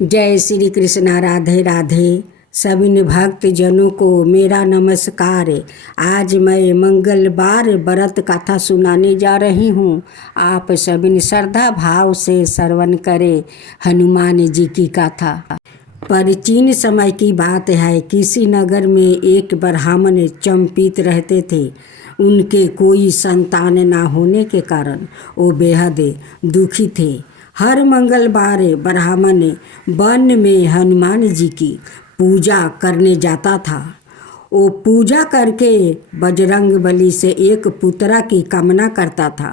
जय श्री कृष्णा। राधे राधे। सभी भक्त जनों को मेरा नमस्कार। आज मैं मंगलवार व्रत कथा सुनाने जा रही हूँ। आप सभी श्रद्धा भाव से श्रवण करें हनुमान जी की कथा। प्राचीन समय की बात है। किसी नगर में एक ब्राह्मण चंपित रहते थे। उनके कोई संतान ना होने के कारण वो बेहद दुखी थे। हर मंगलवार ब्राह्मण वन में हनुमान जी की पूजा करने जाता था। वो पूजा करके बजरंगबली से एक पुत्र की कामना करता था।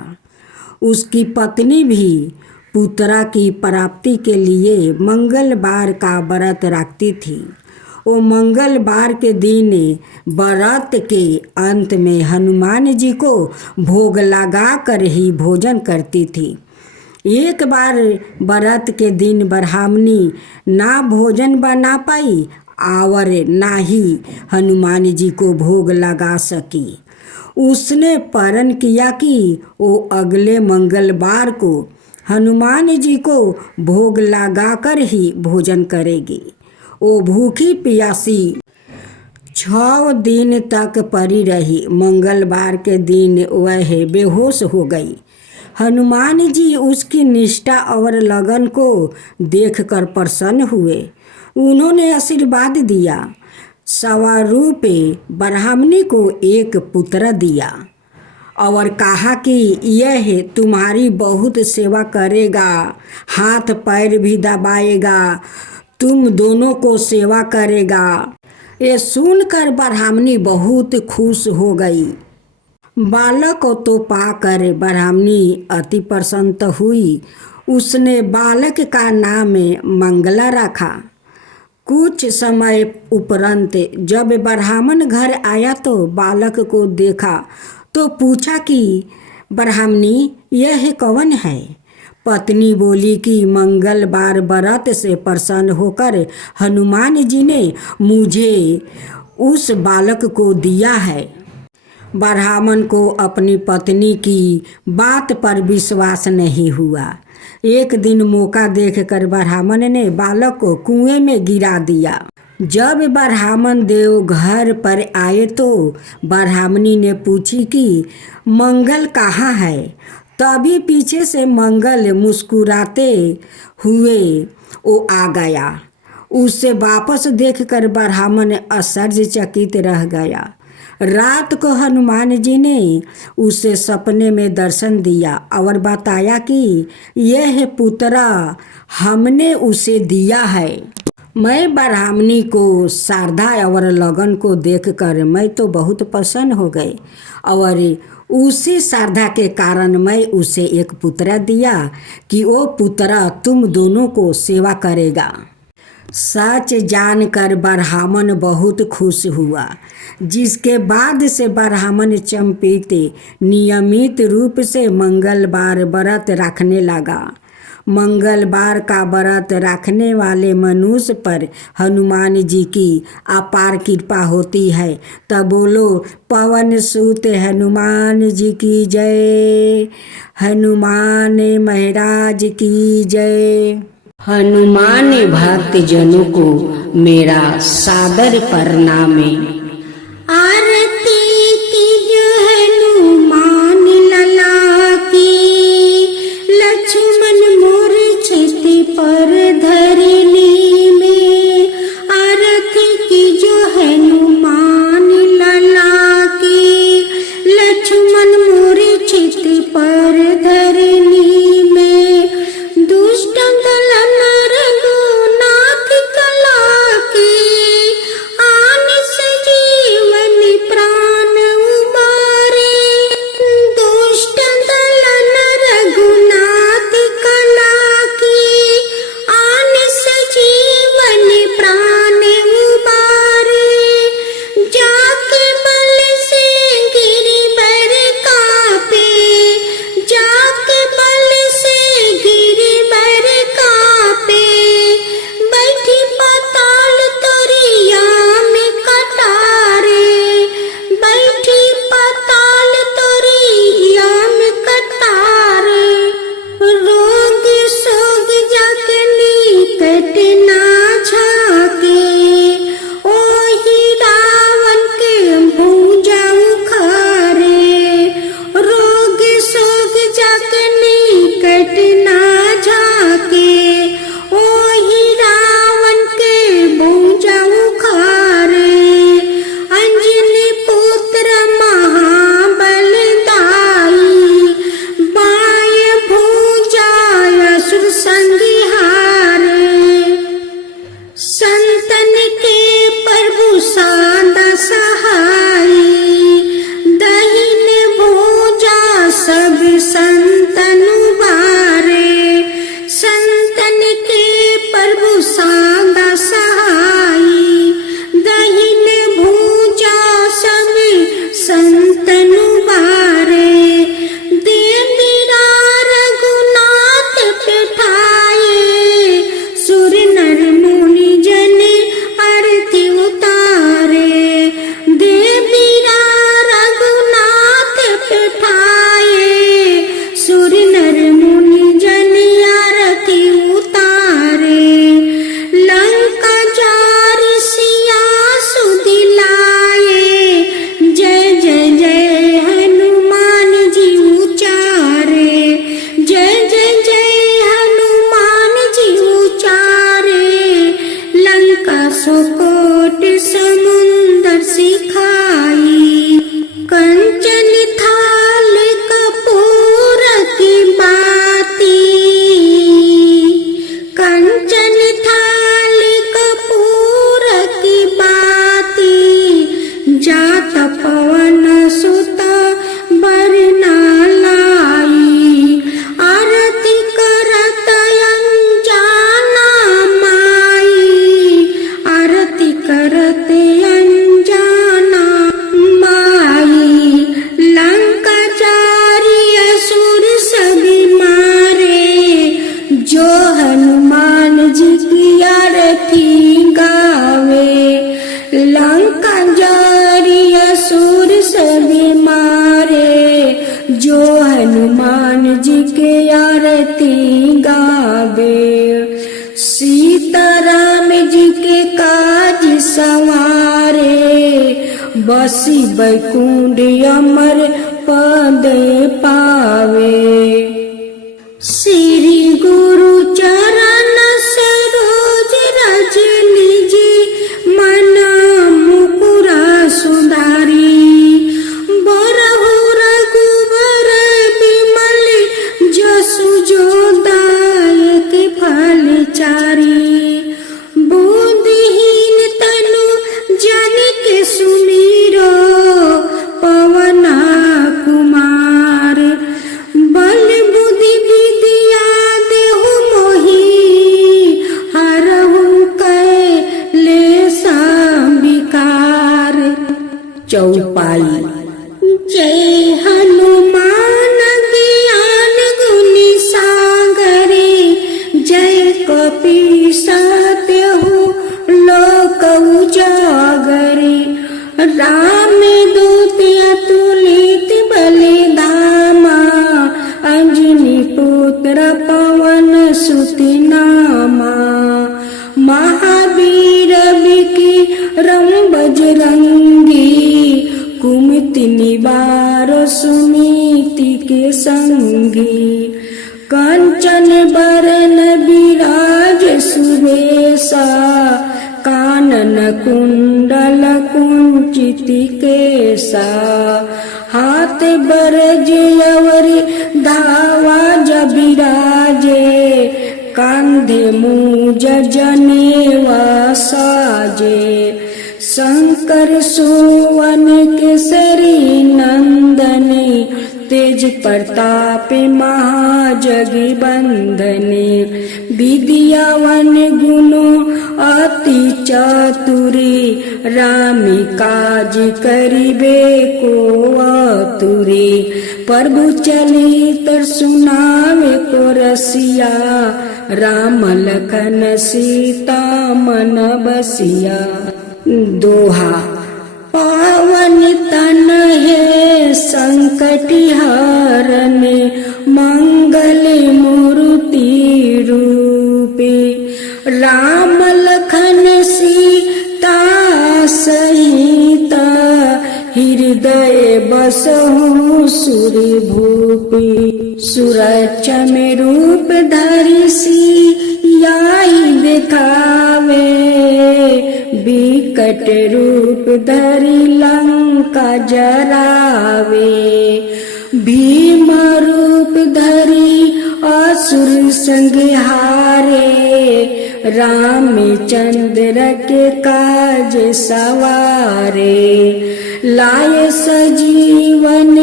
उसकी पत्नी भी पुत्र की प्राप्ति के लिए मंगलवार का व्रत रखती थी। वो मंगलवार के दिन व्रत के अंत में हनुमान जी को भोग लगा कर ही भोजन करती थी। एक बार व्रत के दिन ब्राह्मणी ना भोजन बना पाई और ना ही हनुमान जी को भोग लगा सकी। उसने प्रण किया कि वो अगले मंगलवार को हनुमान जी को भोग लगाकर ही भोजन करेगी। वो भूखी प्यासी 6 दिन तक पड़ी रही। मंगलवार के दिन वह बेहोश हो गई। हनुमान जी उसकी निष्ठा और लगन को देखकर प्रसन्न हुए। उन्होंने आशीर्वाद दिया। स्वरूप ब्राह्मणी को एक पुत्र दिया और कहा कि यह तुम्हारी बहुत सेवा करेगा, हाथ पैर भी दबाएगा, तुम दोनों को सेवा करेगा। ये सुनकर ब्राह्मणी बहुत खुश हो गई। बालक को तो पाकर ब्राह्मणी अति प्रसन्न हुई। उसने बालक का नाम मंगला रखा। कुछ समय उपरांत जब ब्राह्मण घर आया तो बालक को देखा तो पूछा कि ब्राह्मणी यह कौन है। पत्नी बोली कि मंगलवार व्रत से प्रसन्न होकर हनुमान जी ने मुझे उस बालक को दिया है। ब्राह्मण को अपनी पत्नी की बात पर विश्वास नहीं हुआ। एक दिन मौका देखकर ब्राह्मण ने बालक को कुएं में गिरा दिया। जब ब्राह्मण देव घर पर आए तो ब्राह्मणी ने पूछी कि मंगल कहाँ है। तभी पीछे से मंगल मुस्कुराते हुए वो आ गया। उसे वापस देखकर ब्राह्मण आश्चर्यचकित रह गया। रात को हनुमान जी ने उसे सपने में दर्शन दिया और बताया कि यह पुत्र हमने उसे दिया है। मैं ब्राह्मणी को श्रद्धा और लगन को देखकर मैं तो बहुत प्रसन्न हो गई और उसी श्रद्धा के कारण मैं उसे एक पुत्र दिया कि वो पुत्र तुम दोनों को सेवा करेगा। सच जानकर ब्राह्मण बहुत खुश हुआ। जिसके बाद से ब्राह्मण चंपित नियमित रूप से मंगलवार व्रत रखने लगा। मंगलवार का व्रत रखने वाले मनुष्य पर हनुमान जी की अपार कृपा होती है। तब बोलो पवन सुत हनुमान जी की जय। हनुमान महाराज की जय। हनुमान भक्त जनों को मेरा सादर प्रणाम। आरती की जो हनुमान लला की, लक्ष्मण मूर्छित पर धरनी में। आरती की जो हनुमान लला की, लक्ष्मण मूर्छित पर धरनी में। दुष्ट दलन रघुनाथ कला की, आन सजी पेट ना झाके, ओही रावण के भुजा उखाड़े। अंजनी पुत्र महाबलदाई, बाएं भुजा असुर संहारे। संतन के प्रभु सादा सहाई, दहिन भुजा सब संतन उबारे। संतन के प्रभु सादा सहाई, दहिन भुजा सब संतन उबारे। देवीरा रघुनाथ पिठाए, सुर नर मुनि जन आरती उतारे। देवीरा रघुनाथ पिठाए, सुर नर मुनि जन आरती उतारे। लंका जारि सिया सुदिलाए, जय जय जय हनुमान जी उचारे। जय जय जय हनुमान जी उचारे। लंका सुकोट समुंदर सिखाई, कंचन थाल कपूर की बाती। कंचन थाल कपूर की बाती, जात पवन सुत बरना लाई। आरती करत अनजाना माई, आरती करत अनजाना माई। लंका जारि असुर सभी मारे, जो हनुमान जी की आरती गावे। लंका जारि असुर सभी मारे, जो हनुमान जी के आरती गावे। सीताराम जी के काज सवारे, बसी बैकुंठ अमर पद पावे। श्री गुरु चरण सरोज रज निज, मन मुकुरा सुधारी। बरहु रघुबर बिमल, जसु जो दायक फल चारी। बुद्धिहीन तनु जन के सुमीरो, पवना कुमार। बल बुद्धि विद्या देहु मोहि, हरहु कैलेस विकार। चौपाई। जय हनुमान ज्ञान गुण सागरे, जय कपीस तिहु लोक उजागरे। राम दूत अतुलित बलिधामा, अंजनी पुत्र पवन सुत नामा। महावीर विक्रम बजरंगी, कुमति निवार सुनीति के संगी। कंचन बरन विराज सुबेसा, कानन कुंडल कुंचित केसा। हाथ बरज अवरि धावा जबिराजे, कांधे मूज जनेवा साजे। शंकर सुवन केसरी नंदने, तेज प्रताप महाजगबंदने। विद्यावन गुणो अति चातुरी, रामि काज करिबे को आतुरी। प्रभु चलित सुनावे को रसिया, राम लखन सीता मन बसिया। दोहा। पावन तन है संकट हरन, मंगल मूर्ति रूपे। राम लखन सीता सहित, हिर हृदय बसहु सूर्य भूपि सुरक्षा में रूप धरि सियाई दिखावे विकट रूप धरि लंका जरावे भीम रूप धरि असुर संहारे रामचंद्र के काज सवारे लाए सजीवन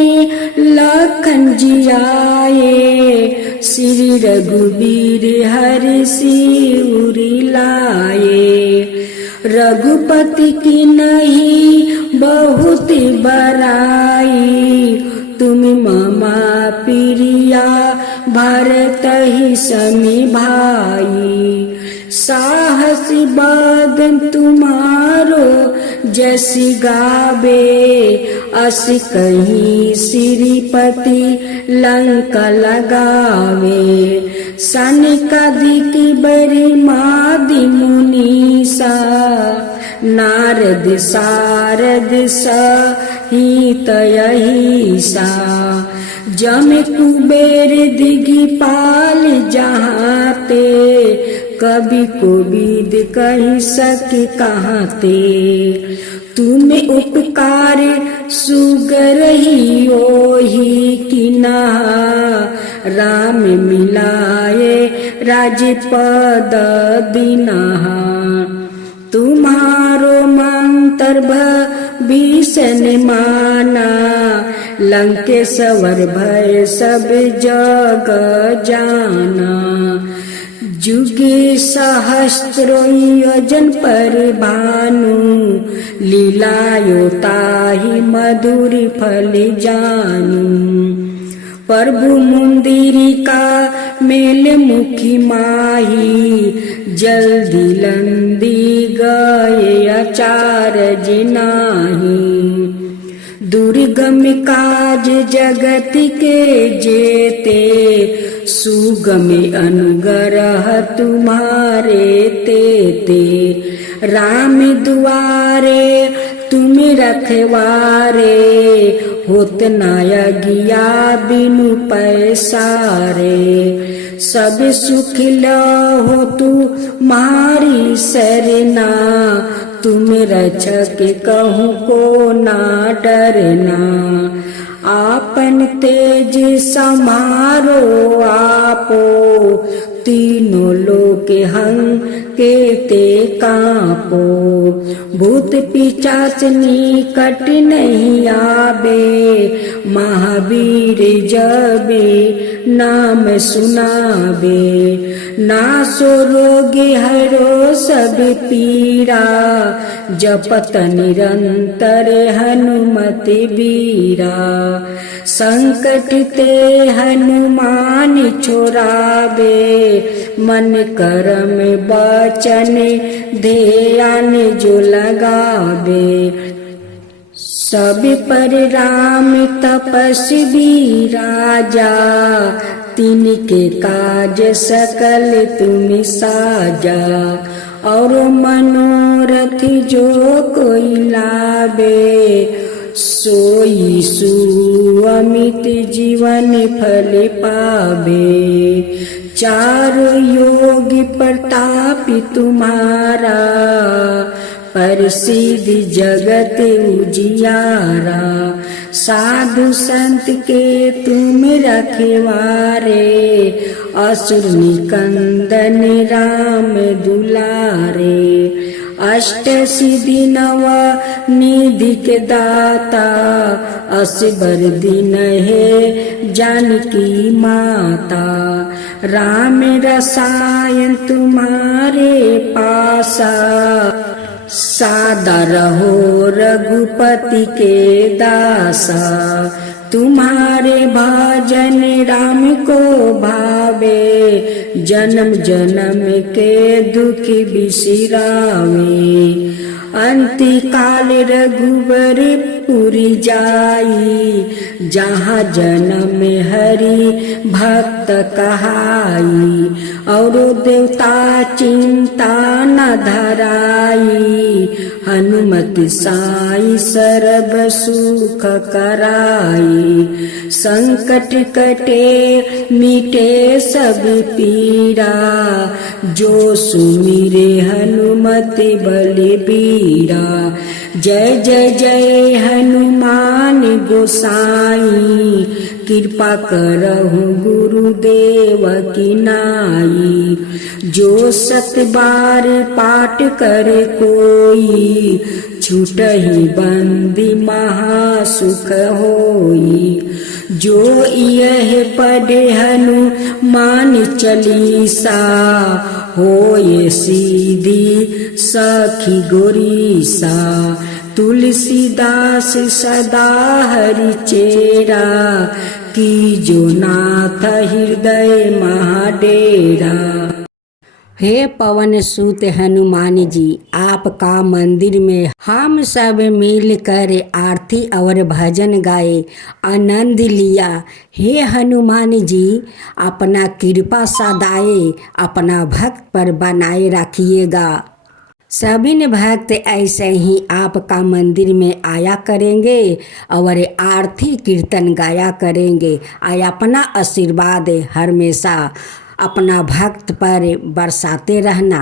लखन जियाए श्री रघुबीर हरि सिउरि लाए रघुपति की नहीं बहुत बड़ाई तुम ममा प्रिया भरत ही समी भाई साहस बदन तुम्हारो जैसी गावे अस कहीं श्रीपति लंका लगावे सनकादिक बरी मादि मुनीसा नारद सारद सहित अहिसा जम कुबेर दिगपाल जहाँते कवि कोविद कही सके कहाँते तुम उपकार सुगर ही ओही किना राम मिलाए राजपद दीना तुम्हारो मंत्र भीषण माना लंकेश्वर भय सब जग जाना जुगे सहस्त्रो योजन पर भानु लीलायो ताहि मधुर फल जानू प्रभु मुंदिरिका मेल मुखी माही जल्दी लंदी गए अचार जिनाही दुर्गम काज जगत के जेते सुगम अनुग्रह तुम्हारे तेते राम दुआरे तुम रखवारे होत नायगिया बिनु पैसारे सब सुख हो तू मारी सरना तुम रक्षक कहूँ को ना डरना आपन तेज समारो आपो तीनों लोक हंग के ते कांपो भूत पिशाच निकट नहीं आबे महावीर जबे नाम सुनाबे नासो रोग हरो सब पीरा जपत निरंतर हनुमत बीरा संकट ते हनुमान छोड़ावे मन कर्म वचन ध्यान जो लगावे सब पर राम तपस्वी राजा तिनके काज सकल तुम साजा और मनोरथ जो कोई लावे सोई सुअमित जीवन फल पावे चारों योग प्रताप तुम्हारा प्रसिद्ध जगत उजियारा साधु संत के तुम रखवारे असुर निकंदन राम दुलारे अष्ट सिद्धि नव निधि के दाता असबर दिन है जानकी माता राम रसायन तुम्हारे पासा सादा रहो रघुपति के दासा तुम्हारे भजन राम को भावे जन्म जन्म के दुख बिसरावे अंतिकाल रघुबर पुरी जाई, जहाँ जन्म हरि भक्त कहाई, और देवता चिंता न धराई, हनुमत साई सर्व सुख कराई, संकट कटे मिटे सब पीरा, जो सुमिरे हनुमत बलबीरा, जय जय जय हनुमान गोसाई, कृपा करहु गुरुदेव की नाई, जो सत बार पाठ करे कोई, छूटहि बंदी महासुख होई, जो यह पढ़े हनुमान चालीसा, होए सीधी सखी गोरीसा, तुलसीदास सदा हरि चेरा, की जो नाथ हृदय महाडेरा। हे पवन सुत हनुमान जी, आपका मंदिर में हम सब मिल कर आरती और भजन गाए, आनंद लिया। हे हनुमान जी, अपना कृपा सदाए अपना भक्त पर बनाए रखिएगा। सभी भक्त ऐसे ही आपका मंदिर में आया करेंगे और आरती कीर्तन गाया करेंगे, और अपना आशीर्वाद हमेशा अपना भक्त पर बरसाते रहना।